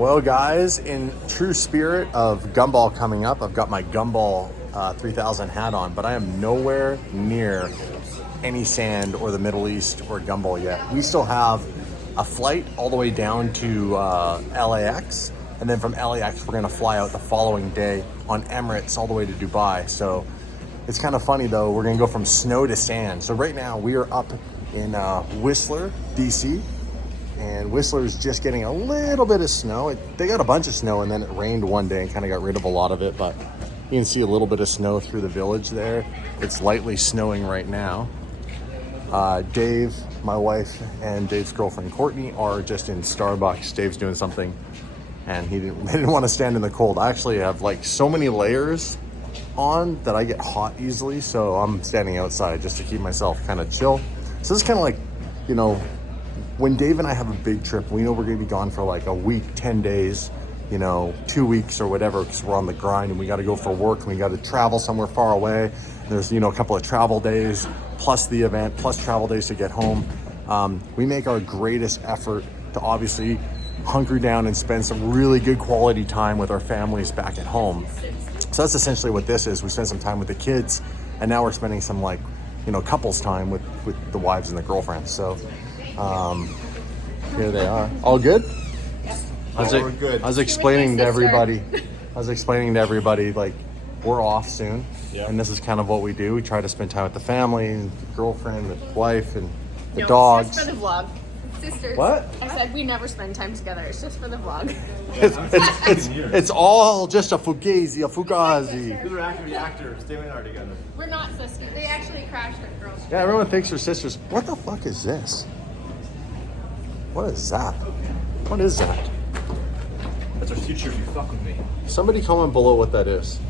Well, guys, in true spirit of Gumball coming up, I've got my Gumball 3000 hat on, but I am nowhere near any sand or the Middle East or Gumball yet. We still have a flight all the way down to LAX, and then from LAX we're going to fly out the following day on Emirates all the way to Dubai. So it's kind of funny though, we're going to go from snow to sand. So right now we are up in Whistler, DC. And Whistler's just getting a little bit of snow. They got a bunch of snow and then it rained one day and kind of got rid of a lot of it, but you can see a little bit of snow through the village there. It's lightly snowing right now. Dave, my wife, and Dave's girlfriend Courtney are just in Starbucks. Dave's doing something and they didn't want to stand in the cold. I actually have like so many layers on that I get hot easily, so I'm standing outside just to keep myself kind of chill. So this is kind of like, you know, when Dave and I have a big trip, we know we're going to be gone for like a week, 10 days, 2 weeks or whatever, because we're on the grind and we got to go for work and we got to travel somewhere far away. There's, a couple of travel days plus the event, plus travel days to get home. We make our greatest effort to obviously hunker down and spend some really good quality time with our families back at home. So that's essentially what this is. We spend some time with the kids and now we're spending some couples time with the wives and the girlfriends. So here they are. All good? Yes. We're good. I was explaining to everybody, like, we're off soon. Yep. And this is kind of what we do. We try to spend time with the family, and the girlfriend, the wife, and the dogs. It's just for the vlog. Sisters. What? I said we never spend time together. It's just for the vlog. It's all just a fugazi. These are actually actors. Damon and I are together. We're not sisters. They actually crashed at girls. Yeah, everyone thinks they're sisters. What the fuck is this? What is that? What is that? That's our future if you fuck with me. Somebody comment below what that is.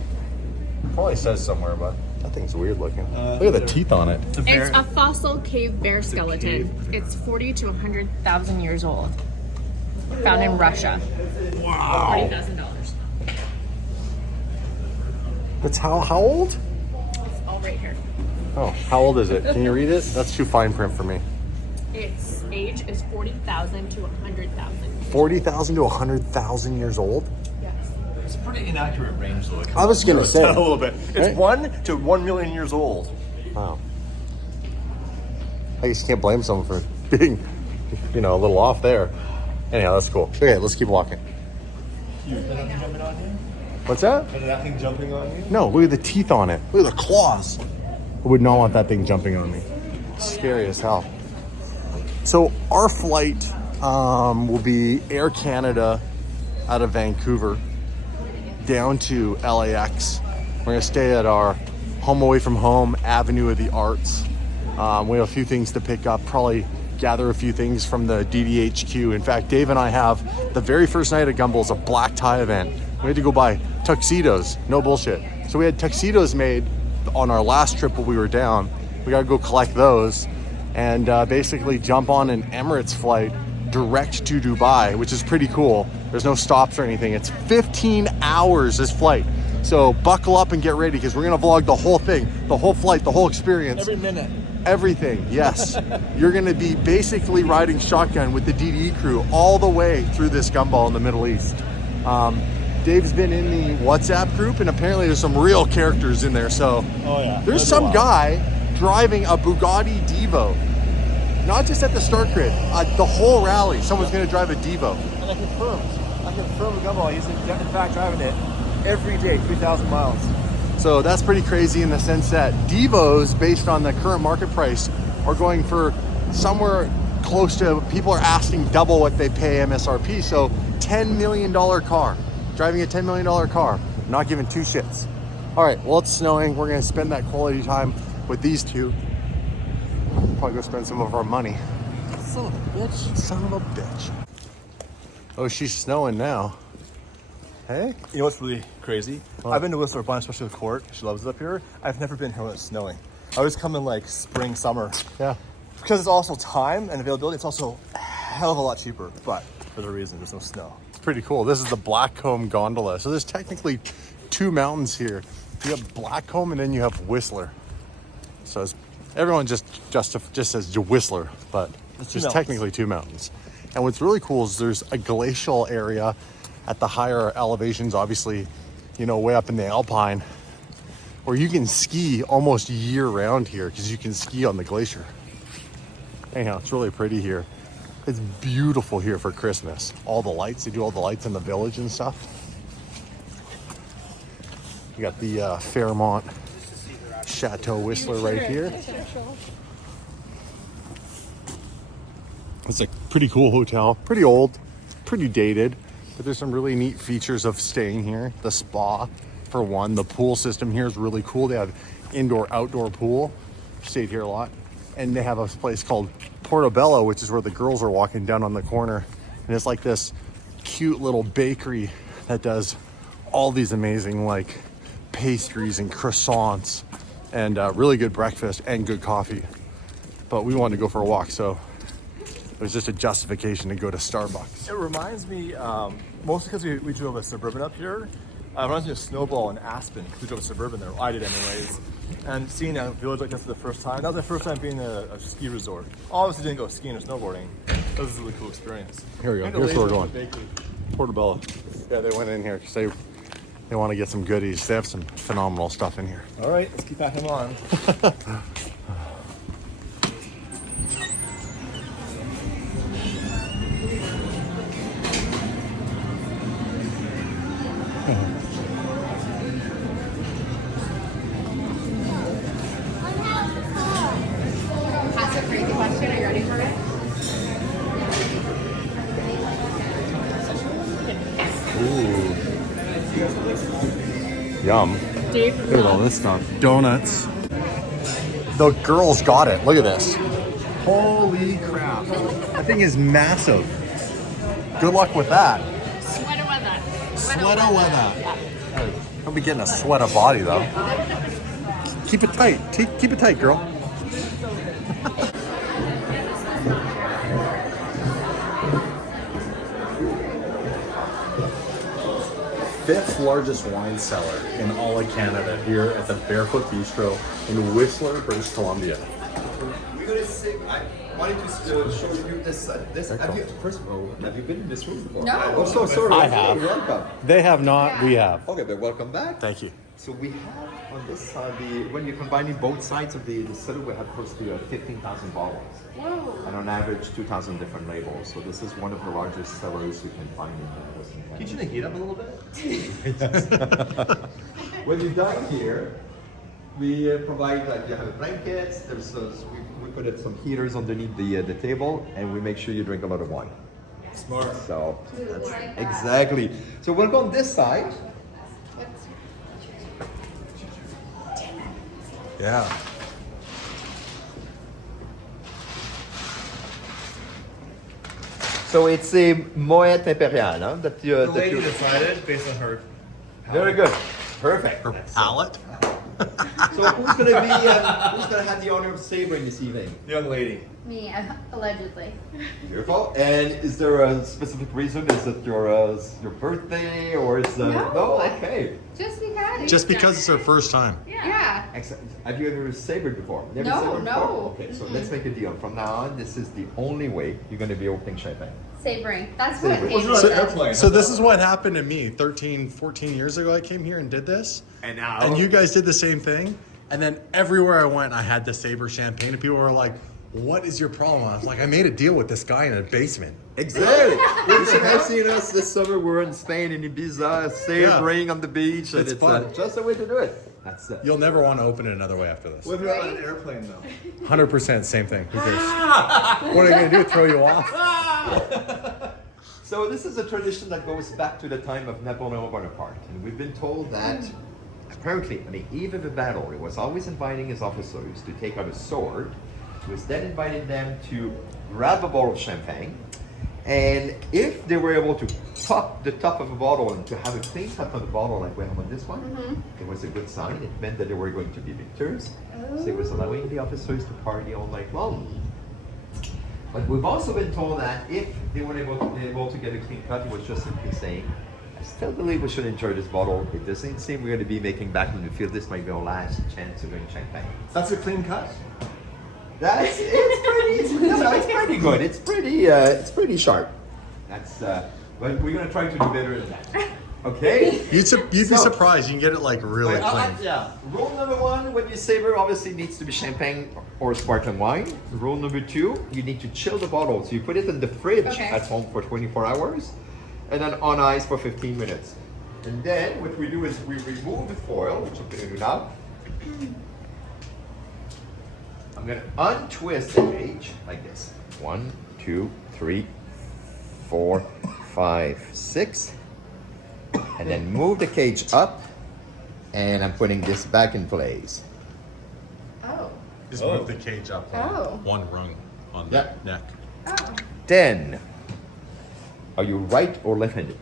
Probably says somewhere, but that thing's weird looking. Look at the teeth on it. It's a fossil cave bear skeleton. It's 40 to 100,000 years old. Found in Russia. Wow. $40,000. It's how old? It's all right here. Oh, how old is it? Can you read it? That's too fine print for me. Its age is 40,000 to 100,000. 40,000 to 100,000 years old? Yes. It's a pretty inaccurate range though. I was going to say. A little bit. It's 1 to 1 million years old. Wow. I guess you can't blame someone for being, a little off there. Anyhow, that's cool. Okay, let's keep walking. Is that thing jumping on you? What's that? Is that thing jumping on you? No, look at the teeth on it. Look at the claws. I would not want that thing jumping on me. Scary as hell. So our flight will be Air Canada out of Vancouver down to LAX. We're going to stay at our home away from home, Avenue of the Arts. We have a few things to pick up, probably gather a few things from the DDHQ. In fact, Dave and I have the very first night at Gumball is a black tie event. We had to go buy tuxedos, no bullshit. So we had tuxedos made on our last trip when we were down. We got to go collect those and basically jump on an Emirates flight direct to Dubai, which is pretty cool. There's no stops or anything. It's 15 hours this flight. So buckle up and get ready because we're going to vlog the whole thing, the whole flight, the whole experience. Every minute. Everything, yes. You're going to be basically riding shotgun with the DD crew all the way through this Gumball in the Middle East. Dave's been in the WhatsApp group and apparently there's some real characters in there. So there's some guy driving a Bugatti Devo. Not just at the start grid, the whole rally. Someone's going to drive a Devo. And I confirmed with Gumball. He's in fact driving it every day, 3,000 miles. So that's pretty crazy in the sense that Devos, based on the current market price, are going for somewhere close to, people are asking double what they pay MSRP. So $10 million car, driving a $10 million car, not giving two shits. All right, well, it's snowing. We're going to spend that quality time with these two. Probably go spend some of our money. Son of a bitch. Son of a bitch. Oh, she's snowing now. Hey? You know what's really crazy? What? I've been to Whistler a bunch, especially with Court. She loves it up here. I've never been here when it's snowing. I always come in like spring, summer. Yeah. Because it's also time and availability, it's also a hell of a lot cheaper. But for the reason, there's no snow. It's pretty cool. This is the Blackcomb Gondola. So there's technically two mountains here. You have Blackcomb and then you have Whistler. So it's, everyone just says Whistler, but there's technically two mountains. And what's really cool is there's a glacial area at the higher elevations, obviously, you know, way up in the Alpine, or you can ski almost year round here because you can ski on the glacier. Anyhow, it's really pretty here. It's beautiful here for Christmas. All the lights, they do all the lights in the village and stuff. You got the Fairmont Chateau Whistler right here. It's a pretty cool hotel, pretty old, pretty dated, but there's some really neat features of staying here. The spa, for one. The pool system here is really cool. They have indoor-outdoor pool. Stayed here a lot. And they have a place called Portobello, which is where the girls are walking down on the corner. And it's like this cute little bakery that does all these amazing like pastries and croissants and really good breakfast and good coffee. But we wanted to go for a walk, so it was just a justification to go to Starbucks. It reminds me, mostly because we drove a Suburban up here, it reminds me of Snowball in Aspen, because we drove a Suburban there. I did anyways. And seeing a village like this for the first time, that was my first time being a ski resort. Obviously didn't go skiing or snowboarding. That was a really cool experience. Here we go, here's where we're going. Portobello. Yeah, they went in here because they want to get some goodies. They have some phenomenal stuff in here. All right, let's keep packing on. That's a crazy question. Are you ready for it? Ooh. Yum. Dave, Look at all this stuff. Donuts. The girls got it. Look at this. Holy crap. That thing is massive. Good luck with that. Sweater weather. Sweater weather. Don't be getting a sweater body though. Keep it tight. Keep it tight, girl. Fifth largest wine cellar in all of Canada here at the Barefoot Bistro in Whistler, British Columbia. We're going to sing. I wanted to show you this. First of all, have you been in this room before? No. Oh, so sorry. I have. Welcome. They have not, we have. Okay, but welcome back. Thank you. So we have on this side, when you're combining both sides of the cellar, we have close to 15,000 bottles. Whoa. And on average, 2,000 different labels. So this is one of the largest cellars you can find in Western Canada. Can you turn the heat up a little bit? What we've done here, we provide, like, you have blankets, we put some heaters underneath the table, and we make sure you drink a lot of wine. Smart. So, that's exactly. So we'll go on this side. Yeah. So it's a Moet Imperial, huh? That you. The lady decided based on her. Very good. Perfect. Her palate? So who's gonna have the honor of sabering this evening? Young lady. Me, allegedly. Beautiful. And is there a specific reason? Is it your birthday or is No. Okay. Just because. Just because it's her first time. Yeah. Excellent. Have you ever sabered before? Never No, sabered no. before? Okay, so let's make a deal. From now on, this is the only way you're going to be opening champagne. Sabering. That's what Sabering. Dave What's said. an airplane? So this is what happened to me 13, 14 years ago. I came here and did this. And now. And you guys did the same thing. And then everywhere I went, I had to saber champagne. And people were like, what is your problem? I was like, I made a deal with this guy in a basement. Exactly. You should have seen us this summer. We're in Spain, in Ibiza, sabering on the beach. And It's it's fun. just a way to do it. That's it. You'll never want to open it another way after this. What if you're on an airplane though? 100% same thing. Who cares? What are they going to do? Throw you off? So this is a tradition that goes back to the time of Napoleon Bonaparte. And we've been told that apparently on the eve of a battle, he was always inviting his officers to take out a sword. He was then inviting them to grab a bottle of champagne. And if they were able to pop the top of a bottle and to have a clean top of the bottle like we have on this one, it was a good sign. It meant that they were going to be victors. So it was allowing the officers to party all night long. But we've also been told that if they weren't able to get a clean cut, it was just simply saying, I still believe we should enjoy this bottle. It doesn't seem we're going to be making back in the field. This might be our last chance of doing champagne. That's a clean cut. It's pretty good. It's pretty sharp. That's But we're gonna try to do better than that. Okay? You'd be surprised. You can get it like really clean. Yeah. Rule number 1, when you saber, obviously needs to be champagne or sparkling wine. Rule number 2, you need to chill the bottle. So you put it in the fridge at home for 24 hours, and then on ice for 15 minutes. And then what we do is we remove the foil, which I'm gonna do now. I'm gonna untwist the cage like this. 1, 2, 3, 4, 5, 6. And then move the cage up, and I'm putting this back in place. Oh. Just move the cage up one rung on the neck. Oh. Then, are you right or left-handed?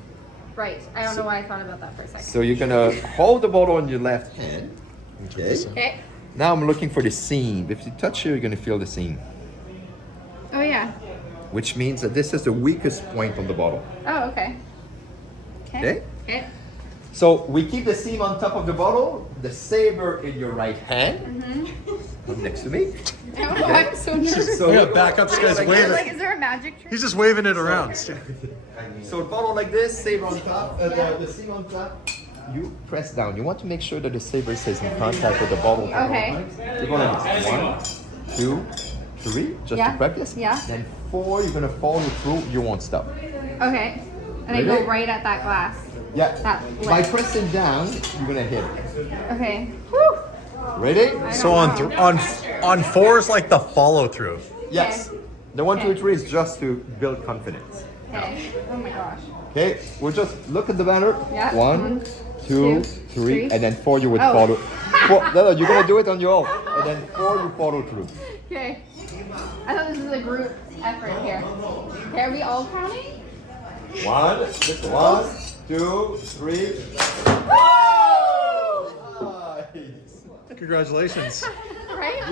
Right. I don't know why I thought about that for a second. So you're gonna hold the bottle in your left hand. Okay. Okay. Now I'm looking for the seam. If you touch here, you're gonna feel the seam, Oh yeah. which means that this is the weakest point on the bottle. Oh okay. Okay? Okay. So we keep the seam on top of the bottle, the saber in your right hand. Come next to me. Oh, I'm so nervous. So, Yeah, back up. This guy's waving. Like, is there a magic trick? He's just waving it around. so a bottle like this, saber on top, the seam on top. You press down. You want to make sure that the saber stays in contact with the bottle. Okay. You're going like 1, 2, 3, just to practice. Yeah. Then 4, you're gonna follow through. You won't stop. Okay. And I go right at that glass. Yeah. That By lip. pressing down, you're gonna hit it. Okay. Whew. Ready? So on 4 is like the follow through. Yes. The 1, 2, 3 is just to build confidence. Okay. Oh my gosh. Okay. We'll just look at the banner. Yeah. 1, 2, 2, 3, 3. and then 4 you would Oh. follow. 4, no, you're gonna do it on your own. And then 4 you follow through. Okay. I thought this was a group effort here. Okay, are we all counting? 1, 2, 3. Nice. Congratulations. Right?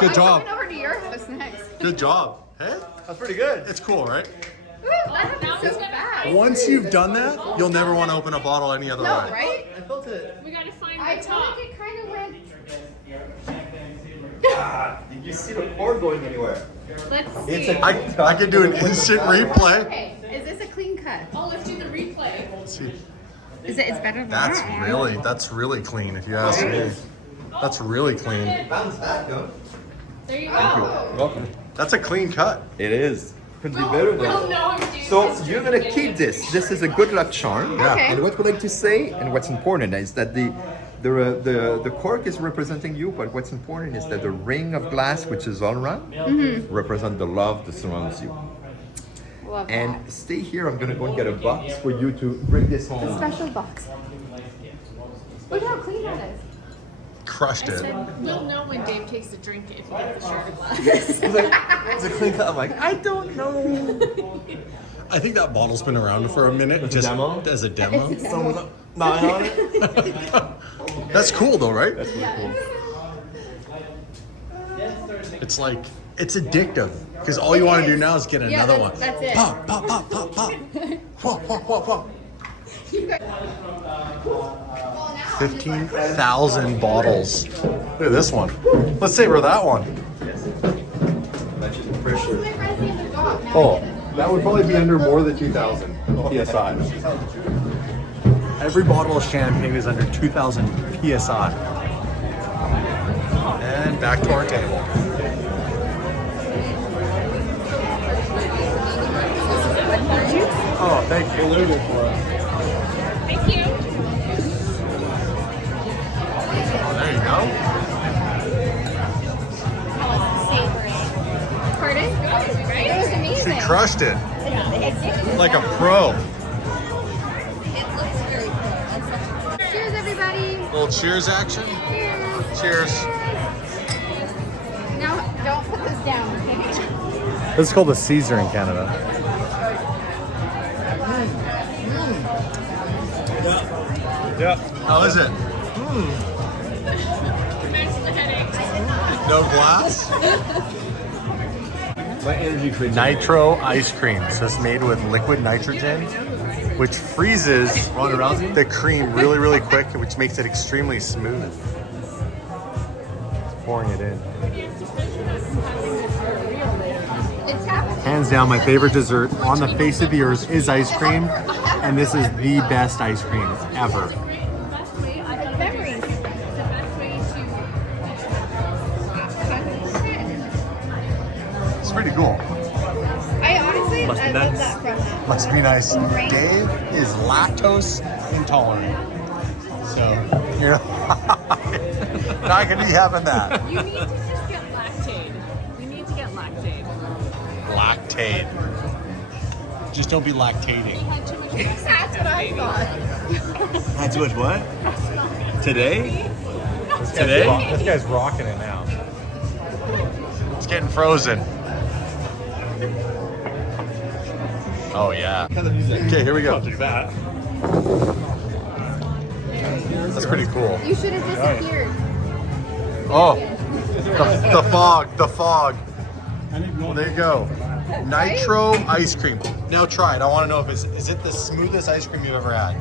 Good job. I'm coming over to your house next. Good job. Hey, That's pretty good. it's cool, right? Woo, that happened so fast. Once you've done that, you'll never want to open a bottle any other No, way. right? I felt it. We gotta find I the feel top. like it kind of went. Did you see the cord going anywhere? Let's It's see. a I could do an instant replay. Okay, is this a clean cut? Oh, let's do the replay. Let's see. It's better than That's that. that's really clean if you ask me. That's really clean. bounce back, huh? There you go. Welcome. That's a clean cut. It is. Couldn't be better than Oh that. no, I'm doing So this you're trick gonna again. keep this. This is a good luck charm. Yeah. Okay. And what we like to say, and what's important is that the cork is representing you, but what's important is that the ring of glass, which is all around, represent the love that surrounds you. Love And that. stay here. I'm gonna go and get a box for you to bring this home. Special box. Look how clean that is. Crushed I it. said, we'll know when Dave takes a drink if you get the shorter glass. It's a clean cut. I'm like, I don't know. I think that bottle's been around for a minute. As a demo? As a demo. Someone not on it. That's cool though, right? That's really cool. It's like, it's addictive. Because all you want to do now is get another one. That's it. Pop, pop, pop, pop, pop. Pop, pop, pop, pop. 15,000 bottles. Look at this one. Let's savor that one. Imagine the pressure. Oh, that would probably be under more than 2,000 PSI. Every bottle of champagne is under 2,000 PSI. And back to our table. Oh, thank you. Thank you. Oh, there you go. Pardon? It was She amazing. crushed it. Like a pro. Cheers, everybody. Little cheers action. Cheers. Cheers. Now, don't put this down. This is called a Caesar in Canada. Yeah. How is it? Thanks for the headaches. No glass? My energy creates Nitro ice cream. So it's made with liquid nitrogen, which freezes the cream really, really quick, which makes it extremely smooth. Pouring it in. It's happening. Hands down, my favorite dessert on the face of the earth is ice cream, and this is the best ice cream ever. It's pretty cool. I honestly, Must be I love nice. that from that. Must be nice. Dave is lactose intolerant, so you're not gonna be having that. You need to just get lactate. You need to get lactate. Lactate. Just don't be lactating. Had too much That's what I thought. Had too much what? Today? This guy's rocking it now. It's getting frozen. Oh yeah. Okay, here we go. That. That's pretty cool. You should have disappeared. Oh, the fog. Well, there you go. Nitro ice cream. Now try it. I want to know if is it the smoothest ice cream you've ever had?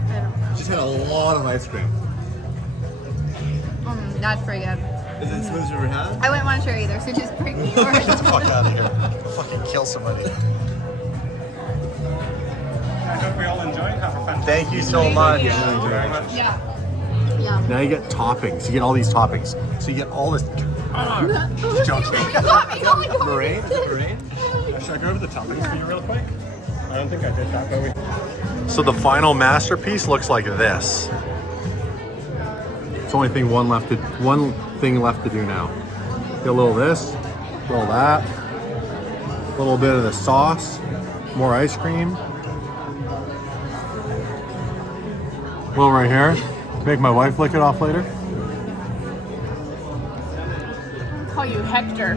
Just had a lot of ice cream. That's pretty good. Is it smooth as you ever had? I wouldn't want to share either, so just bring me yours. Get the fuck out of here. I'll fucking kill somebody. I hope we all enjoyed. Have a fantastic Thank you so much. very much. Yeah. Yeah. Now you get toppings. You get all these toppings. So you get all this. Joking. Moraine? Moraine? Should I go over the toppings for you real quick? I don't think I did that, but we. So the final masterpiece looks like this. It's only one thing left to do now. Get a little of this, a little of that, a little bit of the sauce, more ice cream. A little right here. Make my wife lick it off later. Call you Hector.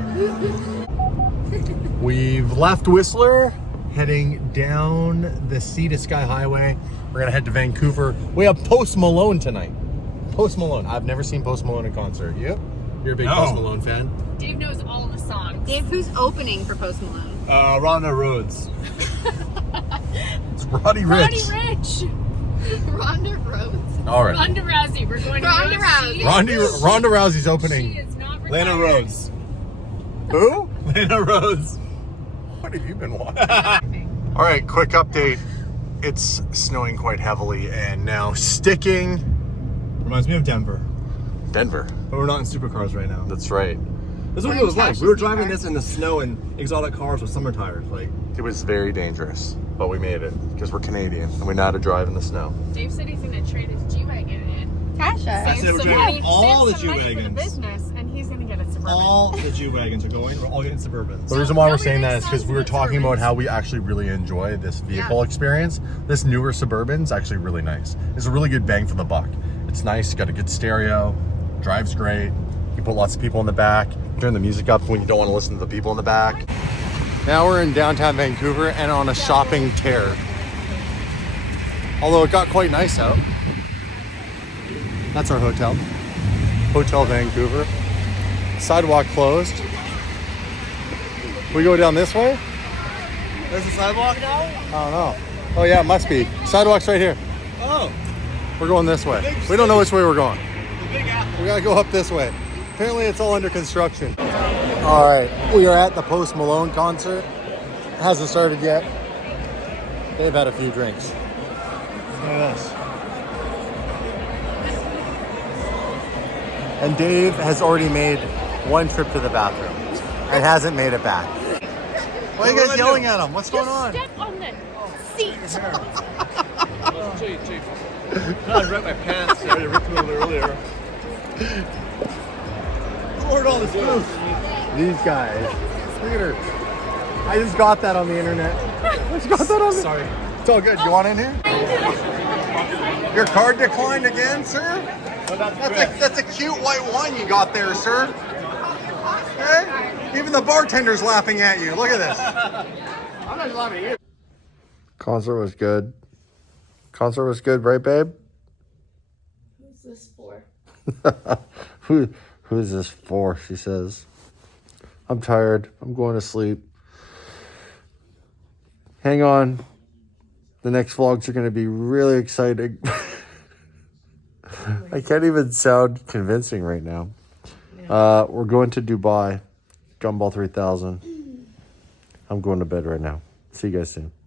We've left Whistler, heading down the Sea to Sky Highway. We're gonna head to Vancouver. We have Post Malone tonight. Post Malone. I've never seen Post Malone in concert. You? You're a big Post Malone fan? Dave knows all the songs. Dave, who's opening for Post Malone? Rhonda Rhodes. It's Roddy Rich. Roddy Rich. Ronda Rhodes. All right. Ronda Rousey. We're going to Ronda go Rousey. see- Ronda Rousey's She opening. is not retired. Lana Rhodes. Who? Lana Rhodes. What have you been watching? All right, quick update. It's snowing quite heavily and now sticking. Reminds me of Denver. Denver. But we're not in supercars right now. That's right. This is what it was like. We were driving this in the snow in exotic cars with summer tires. Like, It was very dangerous, but we made it because we're Canadian and we know how to drive in the snow. Dave said he's going to trade his G-Wagon in. Tasha. I said we're driving all the G-Wagons. business, and he's going to get a Suburban. all the G-Wagons are going. We're all getting Suburbans. The reason why we're Nobody saying that likes is because we were those talking about Suburbans. how we actually really enjoy this vehicle Yeah. experience. This newer Suburban's actually really nice. It's a really good bang for the buck. It's nice, got a good stereo, drives great. You put lots of people in the back. Turn the music up when you don't want to listen to the people in the back. Now we're in downtown Vancouver and on a shopping tear. Although it got quite nice out. That's our hotel. Hotel Vancouver. Sidewalk closed. We go down this way? There's a sidewalk now? I don't know. Oh yeah, it must be. Sidewalk's right here. Oh, We're going this way. We don't know which way we're going. We gotta go up this way. Apparently it's all under construction. All right, we are at the Post Malone concert. It hasn't started yet. They've had a few drinks. Look at this. And Dave has already made one trip to the bathroom and hasn't made it back. Why are you guys yelling at him? What's going on? Step on the seat. I ripped my pants. I ripped them a little earlier. Who ordered all this food? These guys. Look at her. I just got that on the internet. I just got that on the... Sorry. It's all good. You want in here? Your card declined again, sir? That's a cute white wine you got there, sir. Okay? Even the bartender's laughing at you. Look at this. I'm not laughing at you. Concert was good. Concert was good, right, babe? Who's this for? Who's this for? She says. I'm tired. I'm going to sleep. Hang on. The next vlogs are going to be really exciting. I can't even sound convincing right now. We're going to Dubai. Gumball 3000. I'm going to bed right now. See you guys soon.